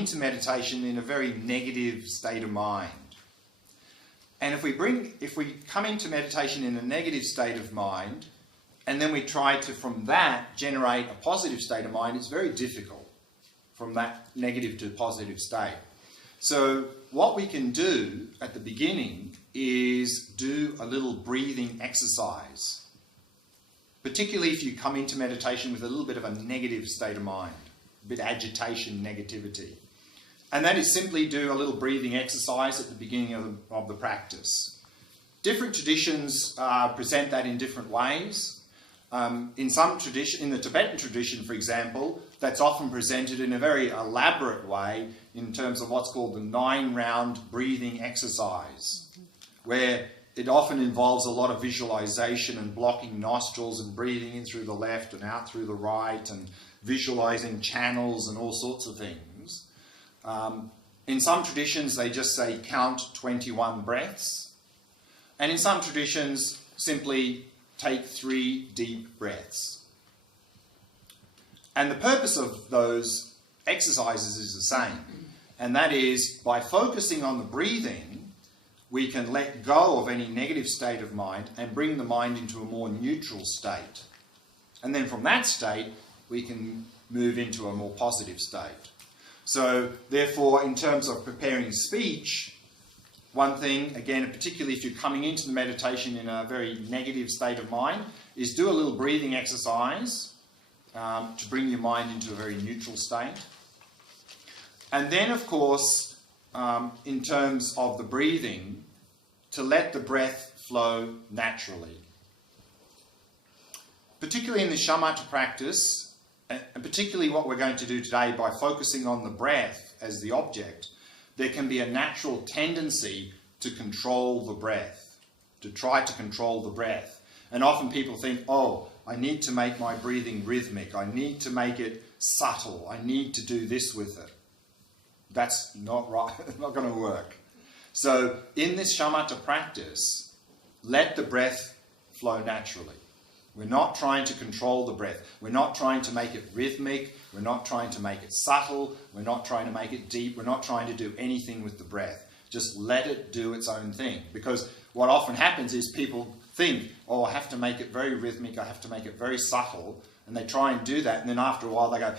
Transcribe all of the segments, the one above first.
into meditation in a very negative state of mind. And if we come into meditation in a negative state of mind, and then we try to, from that, generate a positive state of mind, it's very difficult from that negative to positive state. So what we can do at the beginning is do a little breathing exercise, particularly if you come into meditation with a little bit of a negative state of mind, a bit of agitation, negativity. And that is simply do a little breathing exercise at the beginning of the practice. Different traditions present that in different ways. In the Tibetan tradition, for example, that's often presented in a very elaborate way in terms of what's called the 9-round breathing exercise, where it often involves a lot of visualization and blocking nostrils and breathing in through the left and out through the right and visualizing channels and all sorts of things. In some traditions, they just say count 21 breaths. And in some traditions, simply take 3 deep breaths. And the purpose of those exercises is the same. And that is, by focusing on the breathing, we can let go of any negative state of mind and bring the mind into a more neutral state. And then from that state, we can move into a more positive state. So, therefore, in terms of preparing speech, one thing, again, particularly if you're coming into the meditation in a very negative state of mind, is do a little breathing exercise to bring your mind into a very neutral state. And then, of course, in terms of the breathing, to let the breath flow naturally. Particularly in the Shamatha practice, and particularly what we're going to do today by focusing on the breath as the object, there can be a natural tendency to control the breath, to try to control the breath. And often people think, oh, I need to make my breathing rhythmic, I need to make it subtle, I need to do this with it. That's not right, not going to work. So in this Shamatha practice, let the breath flow naturally. We're not trying to control the breath. We're not trying to make it rhythmic. We're not trying to make it subtle. We're not trying to make it deep. We're not trying to do anything with the breath. Just let it do its own thing. Because what often happens is people think, oh, I have to make it very rhythmic. I have to make it very subtle. And they try and do that. And then after a while they go,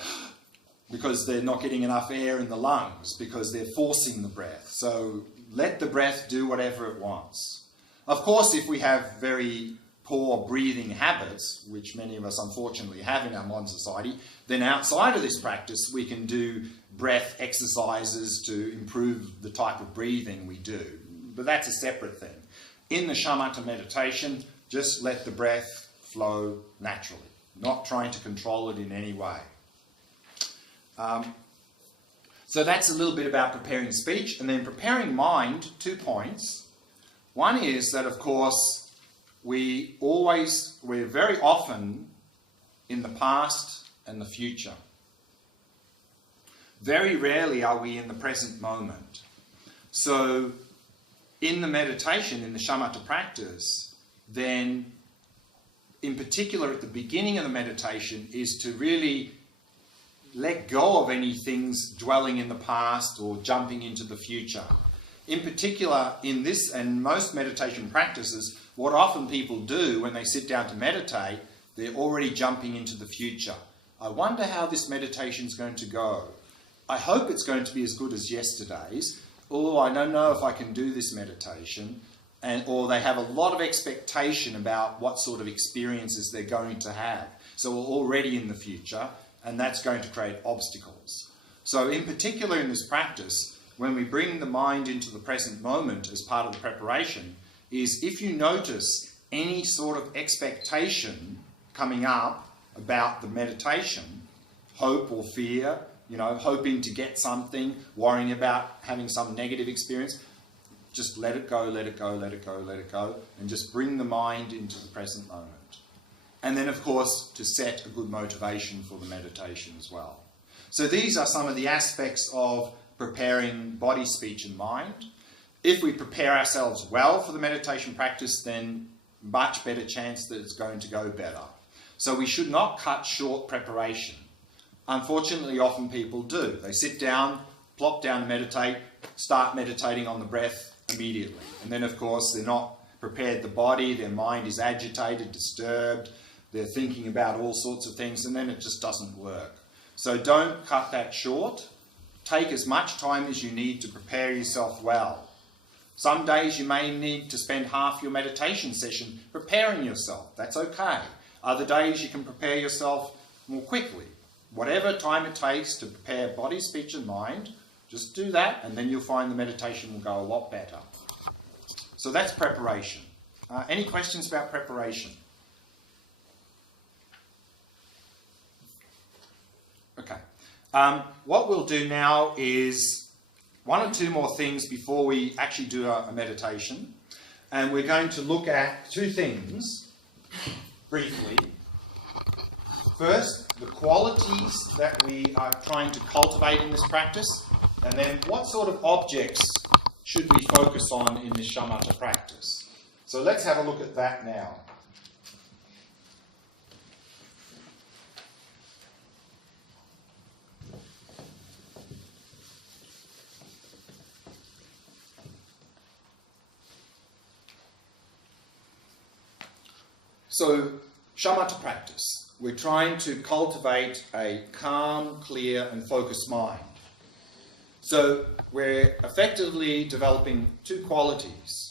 because they're not getting enough air in the lungs, because they're forcing the breath. So let the breath do whatever it wants. Of course, if we have very poor breathing habits, which many of us unfortunately have in our modern society, then outside of this practice we can do breath exercises to improve the type of breathing we do. But that's a separate thing. In the Shamatha meditation, just let the breath flow naturally, not trying to control it in any way. So that's a little bit about preparing speech. And then preparing mind, 2 points. One is that, of course, we're very often in the past and the future. Very rarely are we in the present moment. So in the meditation, in the Shamatha practice, then in particular at the beginning of the meditation is to really let go of any things dwelling in the past or jumping into the future. In particular, in this and most meditation practices, what often people do when they sit down to meditate, they're already jumping into the future. I wonder how this meditation is going to go. I hope it's going to be as good as yesterday's, although I don't know if I can do this meditation. Or they have a lot of expectation about what sort of experiences they're going to have. So we're already in the future, and that's going to create obstacles. So in particular in this practice, when we bring the mind into the present moment as part of the preparation, is if you notice any sort of expectation coming up about the meditation, hope or fear, hoping to get something, worrying about having some negative experience, just let it go, let it go, let it go, let it go, and just bring the mind into the present moment. And then, of course, to set a good motivation for the meditation as well. So these are some of the aspects of preparing body, speech and mind. If we prepare ourselves well for the meditation practice, then much better chance that it's going to go better. So we should not cut short preparation. Unfortunately, often people do. They sit down, plop down and meditate, start meditating on the breath immediately. And then, of course, they're not prepared the body, their mind is agitated, disturbed, they're thinking about all sorts of things, and then it just doesn't work. So don't cut that short. Take as much time as you need to prepare yourself well. Some days you may need to spend half your meditation session preparing yourself. That's okay. Other days you can prepare yourself more quickly. Whatever time it takes to prepare body, speech and mind, just do that, and then you'll find the meditation will go a lot better. So that's preparation. Any questions about preparation? Okay. What we'll do now is one or two more things before we actually do a meditation. And we're going to look at two things briefly. First, the qualities that we are trying to cultivate in this practice, and then what sort of objects should we focus on in this shamatha practice. So let's have a look at that now. So, shamatha practice. We're trying to cultivate a calm, clear and focused mind. So, we're effectively developing two qualities.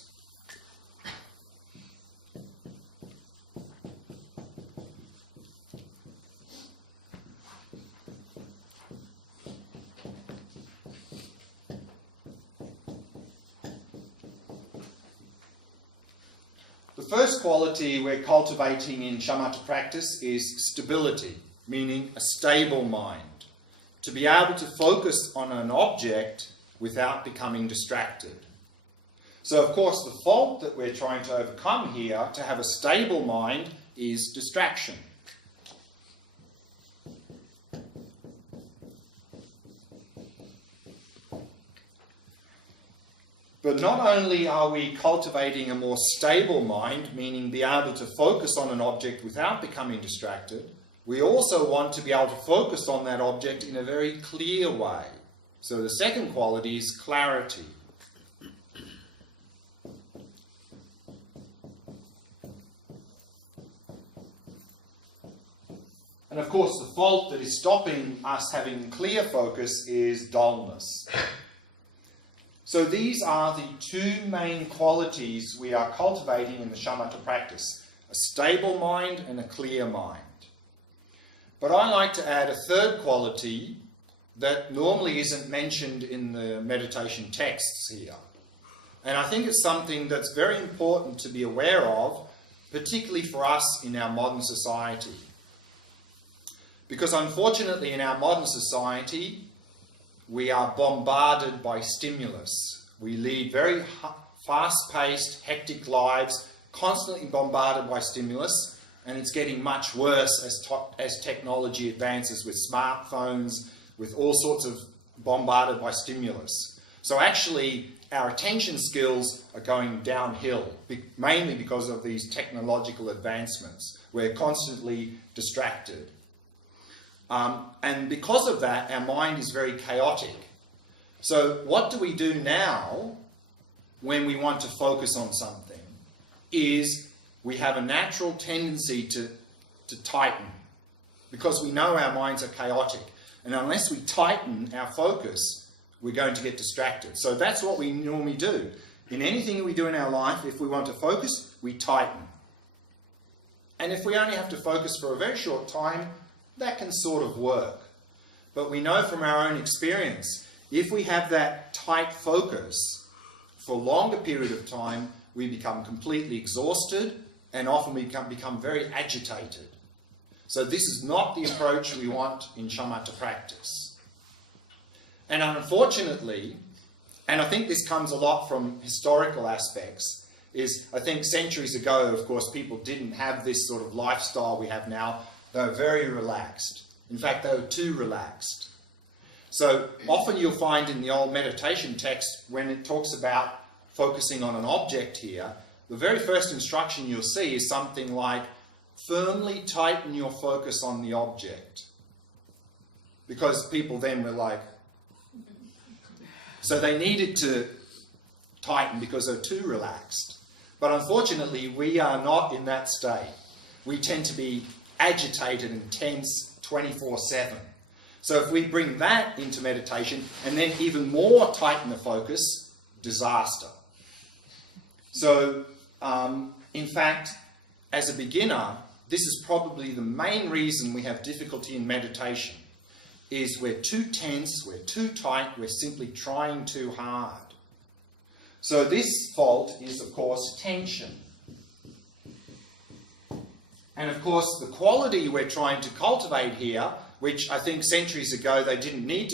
The first quality we're cultivating in shamatha practice is stability, meaning a stable mind. To be able to focus on an object without becoming distracted. So, of course, the fault that we're trying to overcome here, to have a stable mind, is distraction. But not only are we cultivating a more stable mind, meaning be able to focus on an object without becoming distracted, we also want to be able to focus on that object in a very clear way. So the second quality is clarity. And of course, the fault that is stopping us having clear focus is dullness. So these are the two main qualities we are cultivating in the shamatha practice. A stable mind and a clear mind. But I like to add a third quality that normally isn't mentioned in the meditation texts here. And I think it's something that's very important to be aware of, particularly for us in our modern society. Because unfortunately in our modern society, we are bombarded by stimulus. We lead very fast-paced, hectic lives, constantly bombarded by stimulus, and it's getting much worse as technology advances with smartphones, with all sorts of bombarded by stimulus. So actually, our attention skills are going downhill, mainly because of these technological advancements. We're constantly distracted. And because of that, our mind is very chaotic. So what do we do now when we want to focus on something? Is we have a natural tendency to tighten, because we know our minds are chaotic. And unless we tighten our focus, we're going to get distracted. So that's what we normally do. In anything we do in our life, if we want to focus, we tighten. And if we only have to focus for a very short time, that can sort of work. But we know from our own experience, if we have that tight focus for a longer period of time, we become completely exhausted and often we become very agitated. So this is not the approach we want in shamatha practice. And unfortunately, and I think this comes a lot from historical aspects, is I think centuries ago, of course, people didn't have this sort of lifestyle we have now. They were very relaxed. In fact, they were too relaxed. So often you'll find in the old meditation text, when it talks about focusing on an object here, the very first instruction you'll see is something like, firmly tighten your focus on the object. Because people then were like, So they needed to tighten because they're too relaxed. But unfortunately, we are not in that state. We tend to be agitated and tense 24/7. So if we bring that into meditation and then even more tighten the focus, disaster. So, in fact, as a beginner, this is probably the main reason we have difficulty in meditation, is we're too tense, we're too tight, we're simply trying too hard. So this fault is, of course, tension. And of course, the quality we're trying to cultivate here, which I think centuries ago they didn't need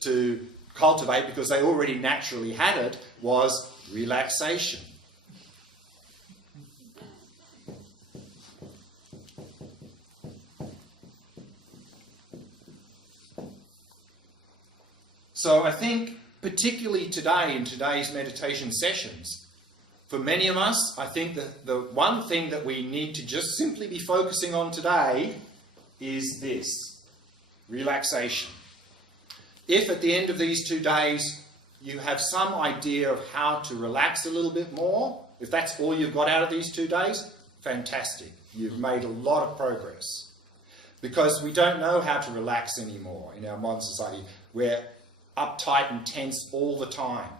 to cultivate because they already naturally had it, was relaxation. So I think, particularly today, in today's meditation sessions, for many of us, I think that the one thing that we need to just simply be focusing on today is this: relaxation. If at the end of these 2 days you have some idea of how to relax a little bit more, if that's all you've got out of these 2 days, fantastic. You've made a lot of progress. Because we don't know how to relax anymore in our modern society. We're uptight and tense all the time.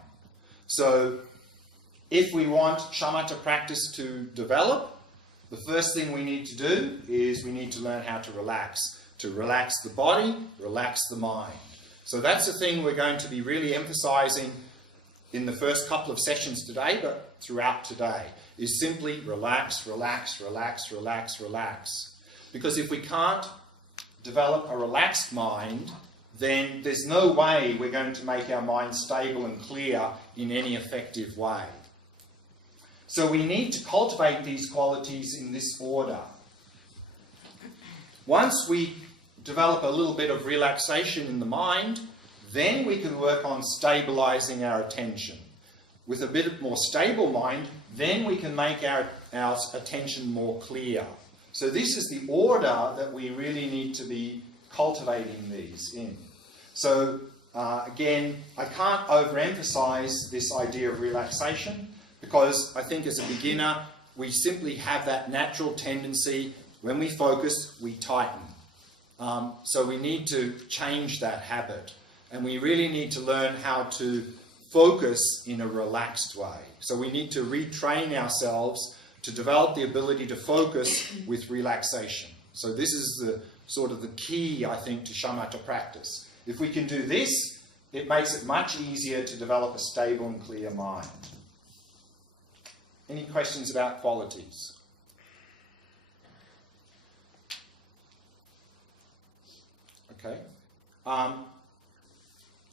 So if we want shamatha practice to develop, the first thing we need to do is we need to learn how to relax. To relax the body, relax the mind. So that's the thing we're going to be really emphasizing in the first couple of sessions today, but throughout today, is simply relax, relax, relax, relax, relax. Because if we can't develop a relaxed mind, then there's no way we're going to make our mind stable and clear in any effective way. So we need to cultivate these qualities in this order. Once we develop a little bit of relaxation in the mind, then we can work on stabilizing our attention. With a bit more stable mind, then we can make our attention more clear. So this is the order that we really need to be cultivating these in. So again, I can't overemphasize this idea of relaxation, because I think as a beginner, we simply have that natural tendency, when we focus, we tighten. So we need to change that habit. And we really need to learn how to focus in a relaxed way. So we need to retrain ourselves to develop the ability to focus with relaxation. So this is the sort of the key, I think, to shamatha practice. If we can do this, it makes it much easier to develop a stable and clear mind. Any questions about qualities? Okay.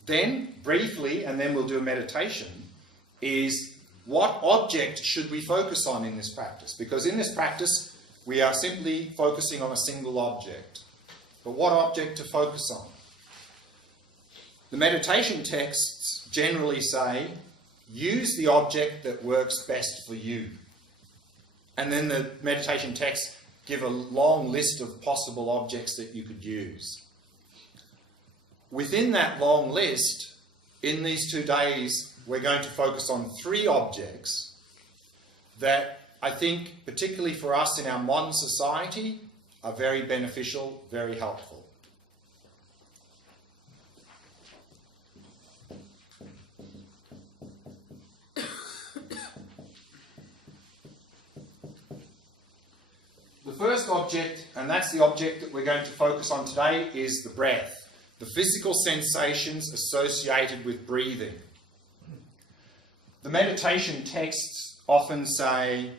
Then, briefly, and then we'll do a meditation, is what object should we focus on in this practice? Because in this practice, we are simply focusing on a single object. But what object to focus on? The meditation texts generally say, use the object that works best for you. And then the meditation texts give a long list of possible objects that you could use. Within that long list, in these 2 days, we're going to focus on 3 objects that I think, particularly for us in our modern society, are very beneficial, very helpful. The first object, and that's the object that we're going to focus on today, is the breath. The physical sensations associated with breathing. The meditation texts often say,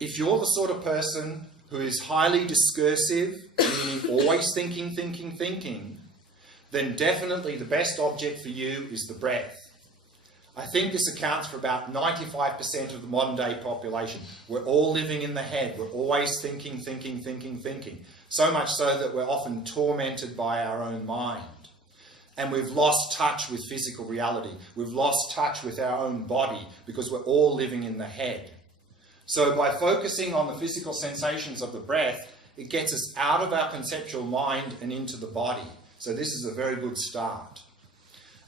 if you're the sort of person who is highly discursive, meaning always thinking, then definitely the best object for you is the breath. I think this accounts for about 95% of the modern day population. We're all living in the head. We're always thinking. So much so that we're often tormented by our own mind. And we've lost touch with physical reality. We've lost touch with our own body because we're all living in the head. So by focusing on the physical sensations of the breath, it gets us out of our conceptual mind and into the body. So this is a very good start.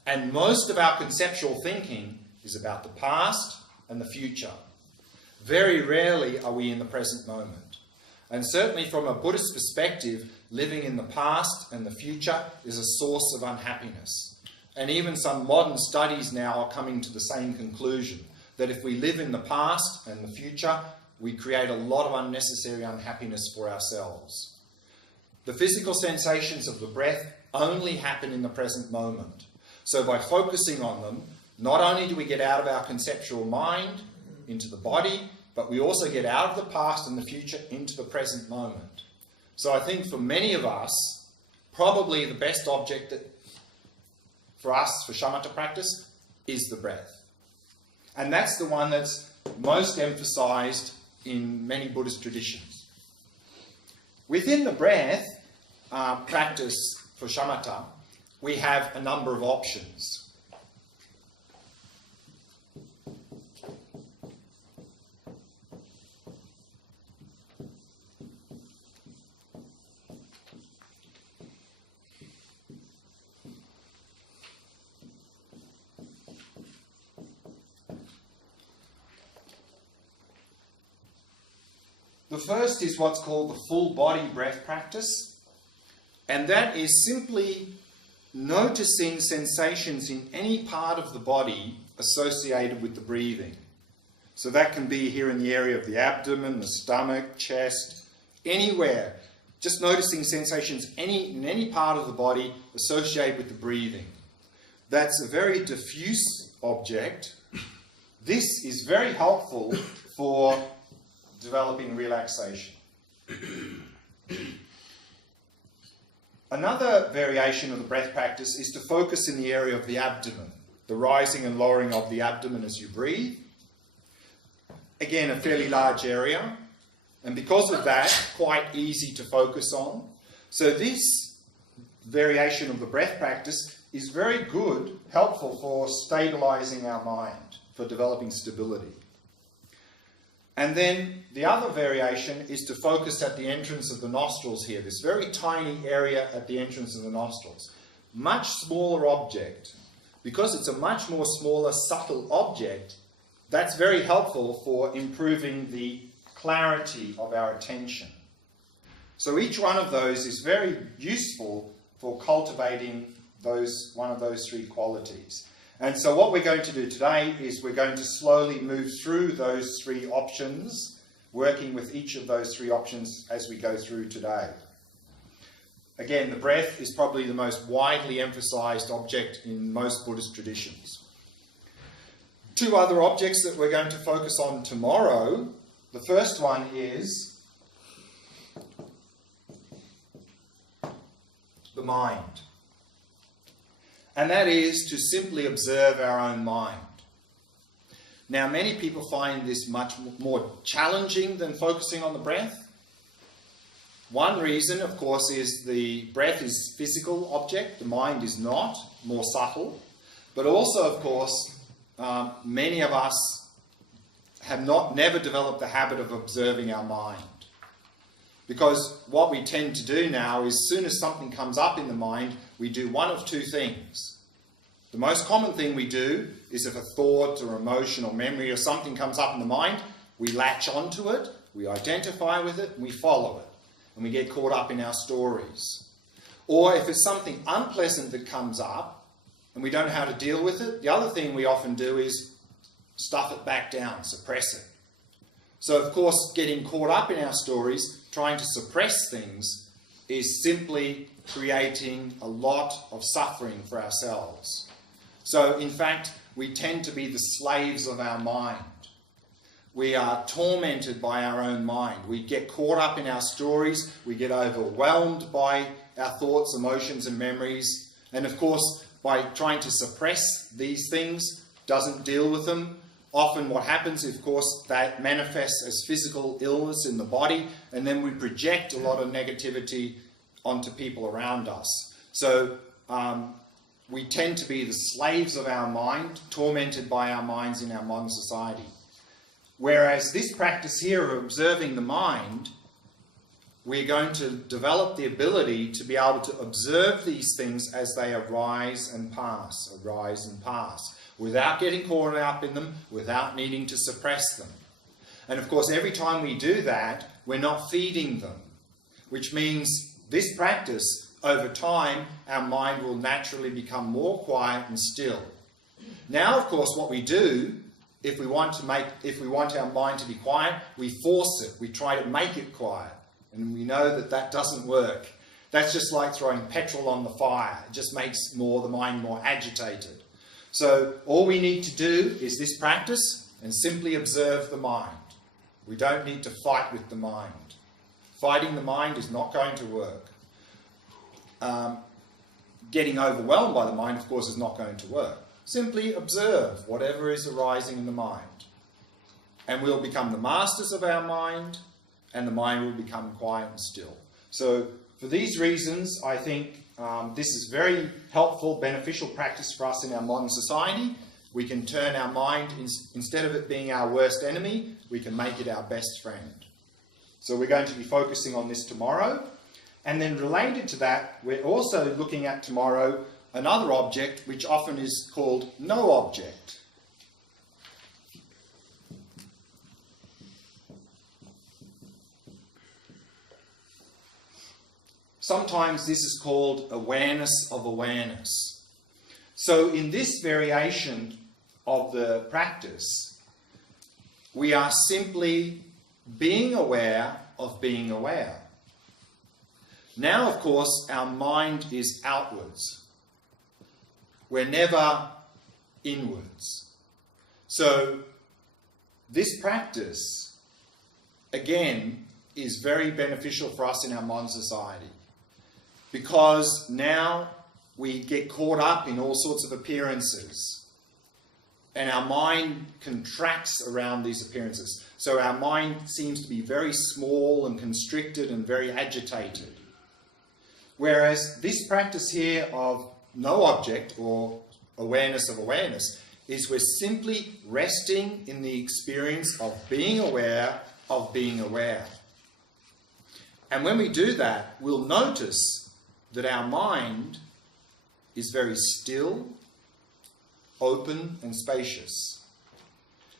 And most of our conceptual thinking is about the past and the future. Very rarely are we in the present moment. And certainly from a Buddhist perspective, living in the past and the future is a source of unhappiness. And even some modern studies now are coming to the same conclusion, that if we live in the past and the future, we create a lot of unnecessary unhappiness for ourselves. The physical sensations of the breath only happen in the present moment. So by focusing on them, not only do we get out of our conceptual mind into the body, but we also get out of the past and the future into the present moment. So I think for many of us, probably the best object for us, for Shamatha practice, is the breath. And that's the one that's most emphasized in many Buddhist traditions. Within the breath practice for Shamatha, we have a number of options. The first is what's called the full body breath practice, and that is simply noticing sensations in any part of the body associated with the breathing. So that can be here in the area of the abdomen, the stomach, chest, anywhere. Just noticing sensations in any part of the body associated with the breathing. That's a very diffuse object. This is very helpful for developing relaxation. Another variation of the breath practice is to focus in the area of the abdomen, the rising and lowering of the abdomen as you breathe. Again, a fairly large area, and because of that, quite easy to focus on. So this variation of the breath practice is very good, helpful for stabilizing our mind, for developing stability. And then the other variation is to focus at the entrance of the nostrils here, this very tiny area at the entrance of the nostrils. Much smaller object. Because it's a much more smaller, subtle object, that's very helpful for improving the clarity of our attention. So each one of those is very useful for cultivating one of those three qualities. And so what we're going to do today is we're going to slowly move through those three options, working with each of those three options as we go through today. Again, the breath is probably the most widely emphasized object in most Buddhist traditions. Two other objects that we're going to focus on tomorrow. The first one is the mind. And that is to simply observe our own mind. Now, many people find this much more challenging than focusing on the breath. One reason, of course, is the breath is a physical object, the mind is not, more subtle. But also, of course, many of us have never developed the habit of observing our mind. Because what we tend to do now is, as soon as something comes up in the mind, we do one of two things. The most common thing we do is if a thought or emotion or memory or something comes up in the mind, we latch onto it, we identify with it, and we follow it. And we get caught up in our stories. Or if it's something unpleasant that comes up and we don't know how to deal with it, the other thing we often do is stuff it back down, suppress it. So, of course, getting caught up in our stories, trying to suppress things, is simply creating a lot of suffering for ourselves. So, in fact, we tend to be the slaves of our mind. We are tormented by our own mind. We get caught up in our stories. We get overwhelmed by our thoughts, emotions, and memories. And, of course, by trying to suppress these things, doesn't deal with them, often what happens, of course, that manifests as physical illness in the body, and then we project a lot of negativity onto people around us. So we tend to be the slaves of our mind, tormented by our minds in our modern society. Whereas this practice here of observing the mind we're going to develop the ability to be able to observe these things as they arise and pass, without getting caught up in them, without needing to suppress them. And of course, every time we do that, we're not feeding them, which means this practice, over time, our mind will naturally become more quiet and still. Now, of course, what we do, if we want our mind to be quiet, we force it. We try to make it quiet. And we know that that doesn't work. That's just like throwing petrol on the fire. It just makes the mind more agitated. So all we need to do is this practice and simply observe the mind. We don't need to fight with the mind. Fighting the mind is not going to work. Getting overwhelmed by the mind, of course, is not going to work. Simply observe whatever is arising in the mind. And we'll become the masters of our mind, and the mind will become quiet and still. So for these reasons, I think this is very helpful, beneficial practice for us in our modern society. We can turn our mind, instead of it being our worst enemy, we can make it our best friend. So we're going to be focusing on this tomorrow. And then related to that, we're also looking at tomorrow another object which often is called no object. Sometimes this is called awareness of awareness. So in this variation of the practice, we are simply being aware of being aware. Now, of course, our mind is outwards. We're never inwards. So this practice, again, is very beneficial for us in our modern society, because now we get caught up in all sorts of appearances, and our mind contracts around these appearances. So our mind seems to be very small and constricted and very agitated. Whereas this practice here of no object, or awareness of awareness, is we're simply resting in the experience of being aware of being aware. And when we do that, we'll notice that our mind is very still, open and spacious.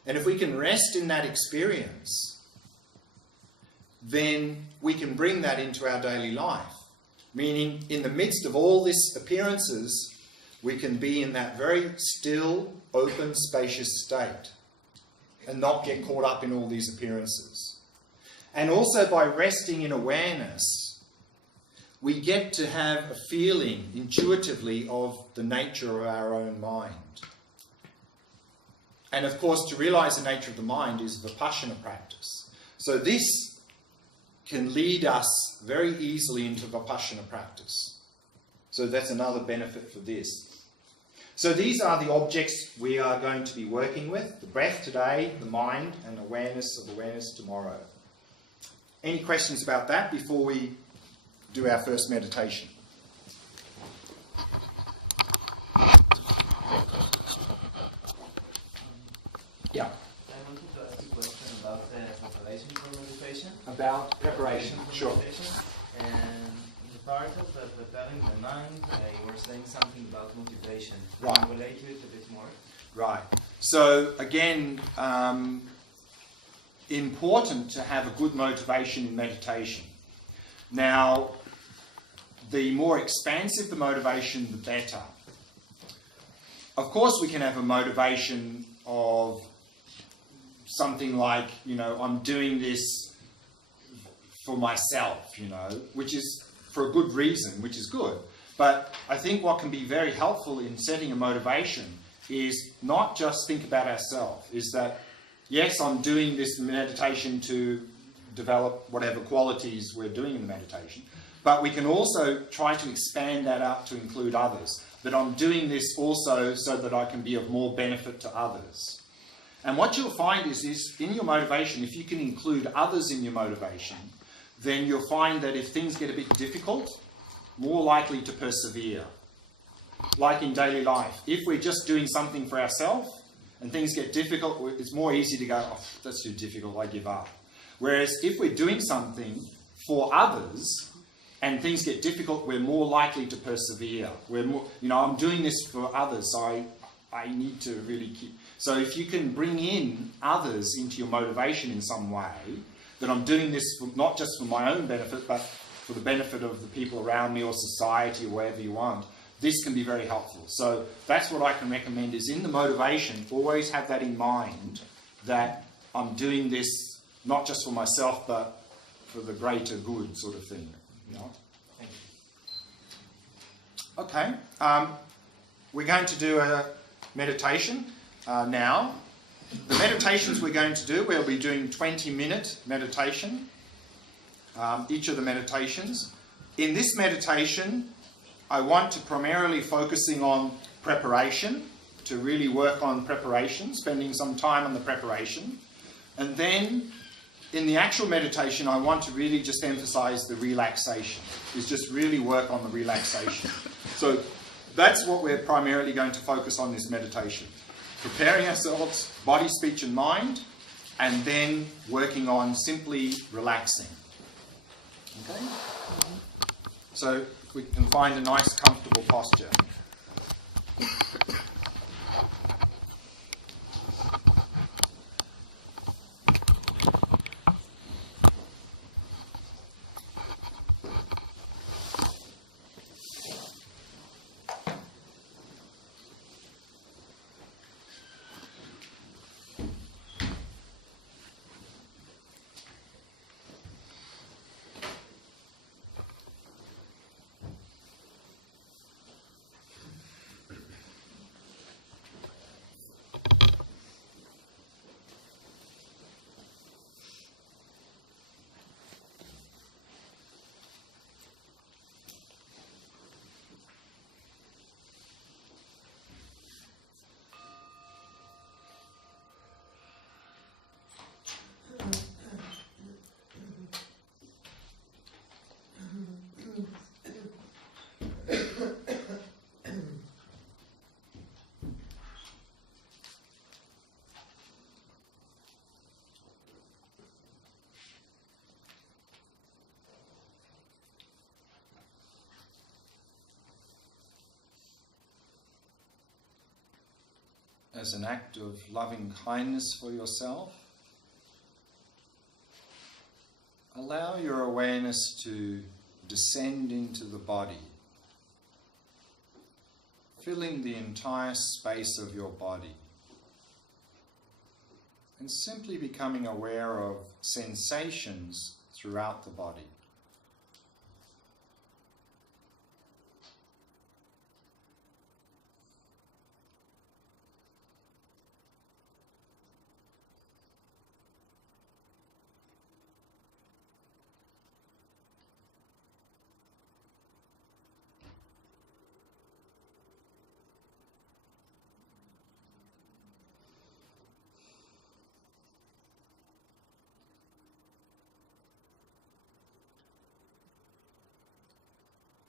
And if we can rest in that experience, then we can bring that into our daily life. Meaning, in the midst of all these appearances, we can be in that very still, open, spacious state and not get caught up in all these appearances. And also by resting in awareness, we get to have a feeling intuitively of the nature of our own mind. And of course, to realize the nature of the mind is vipassana practice. So this can lead us very easily into vipassana practice. So that's another benefit for this. So these are the objects we are going to be working with: the breath today, the mind, and awareness of awareness tomorrow. Any questions about that before we do our first meditation? Yeah. I wanted to ask you a question about preparation for meditation. About preparation, sure. Meditation. And in the part of preparing the mind, you were saying something about motivation. Right. Can you relate to it a bit more? Right. So again, important to have a good motivation in meditation. Now, the more expansive the motivation, the better. Of course, we can have a motivation of something like, I'm doing this for myself, which is for a good reason, which is good. But I think what can be very helpful in setting a motivation is not just think about ourselves, is that, yes, I'm doing this meditation to develop whatever qualities we're doing in the meditation, but we can also try to expand that out to include others. That I'm doing this also so that I can be of more benefit to others. And what you'll find is in your motivation, if you can include others in your motivation, then you'll find that if things get a bit difficult, more likely to persevere. Like in daily life, if we're just doing something for ourselves and things get difficult, it's more easy to go, oh, that's too difficult, I give up. Whereas if we're doing something for others and things get difficult, we're more likely to persevere. We're more, I'm doing this for others, so I need to really keep... So if you can bring in others into your motivation in some way, that I'm doing this not just for my own benefit, but for the benefit of the people around me or society or wherever you want, this can be very helpful. So that's what I can recommend, is in the motivation, always have that in mind, that I'm doing this not just for myself, but for the greater good sort of thing. Thank you. Okay, we're going to do a meditation now. The meditations we're going to do, we'll be doing 20-minute meditation, each of the meditations. In this meditation, I want to primarily focusing on preparation, to really work on preparation, spending some time on the preparation. And then in the actual meditation, I want to really just emphasize the relaxation, is just really work on the relaxation. So that's what we're primarily going to focus on this meditation. Preparing ourselves, body, speech and mind, and then working on simply relaxing. Okay? So if we can find a nice comfortable posture. As an act of loving kindness for yourself, allow your awareness to descend into the body, filling the entire space of your body, and simply becoming aware of sensations throughout the body.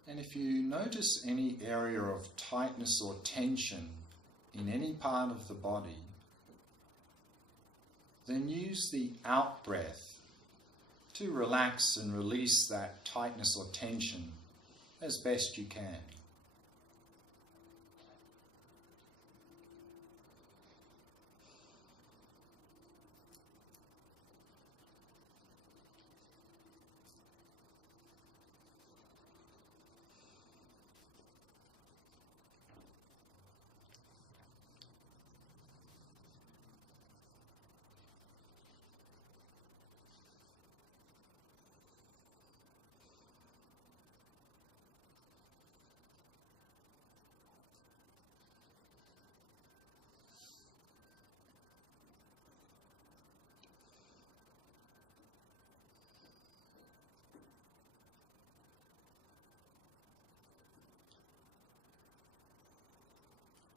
And if you notice any area of tightness or tension in any part of the body, then use the out-breath to relax and release that tightness or tension as best you can.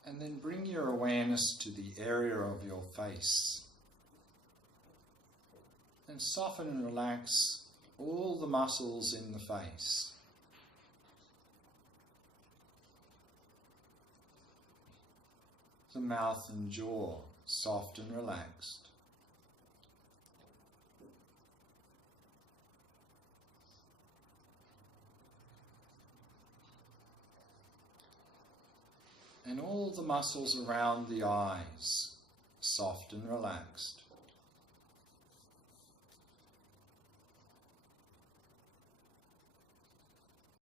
And then bring your awareness to the area of your face. And soften and relax all the muscles in the face. The mouth and jaw, soft and relaxed. And all the muscles around the eyes, soft and relaxed.